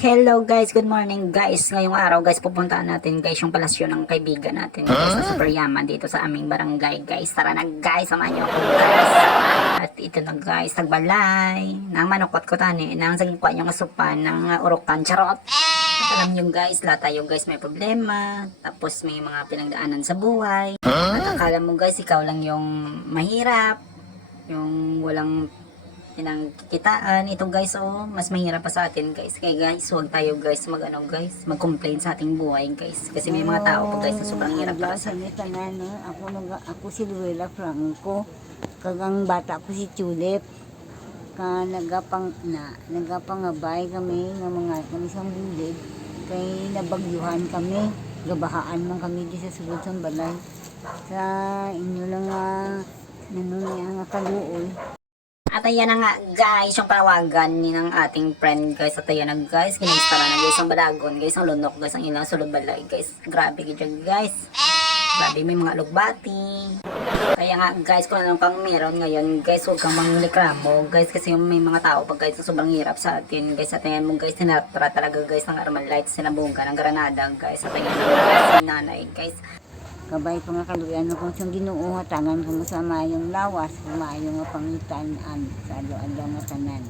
Hello guys, good morning guys. Ngayong araw guys, pupuntaan natin guys yung palasyo ng kaibigan natin guys sa Super Yaman dito sa aming barangay guys. Tara na guys, samahan niyo ako guys. At ito na guys, tagbalay ng manukot ko tani, ng sagkuan yung asupan ng urukan charot. At alam nyo guys, lahat tayo guys may problema, tapos may mga pinagdaanan sa buhay. At akala mo guys, ikaw lang yung mahirap, yung walang pinangkitaan. Ito guys, oh, mas mahirap pa sa atin guys. Kaya guys, huwag tayo guys mag-complain sa ating buhay guys. Kasi may mga tao po guys na sobrang hirap para sa atin. Ako si Luella Franco. Kagang bata ko si Tulip. Nagapangabay kami ng mga isang bulid. Kay nabagyuhan kami. Gabahaan man kami di sa sulod sa balay. Sa inyo lang nga kaluoy. At ayan na nga guys, yung panawagan ni ng ating friend guys. At ayan na guys, kinistara na guys ang balagon guys, ang lunok guys, ang ilang sulod balay guys. Grabe ganyan guys. Grabe, may mga lugbati. Kaya nga guys, kung anong pang meron ngayon guys, huwag kang manglikramo guys. Kasi may mga tao pa guys na sobrang hirap sa atin guys. At ayan mo guys, tinatara talaga guys ng Armalite, sinabuga ng Granada guys. At ayan na guys, si nanay guys. Kabay ko nga kaluyan kung siyang ginuuhatangan kung sa mayong lawas, kung mayong pangitaan sa alo-alo nga tanan.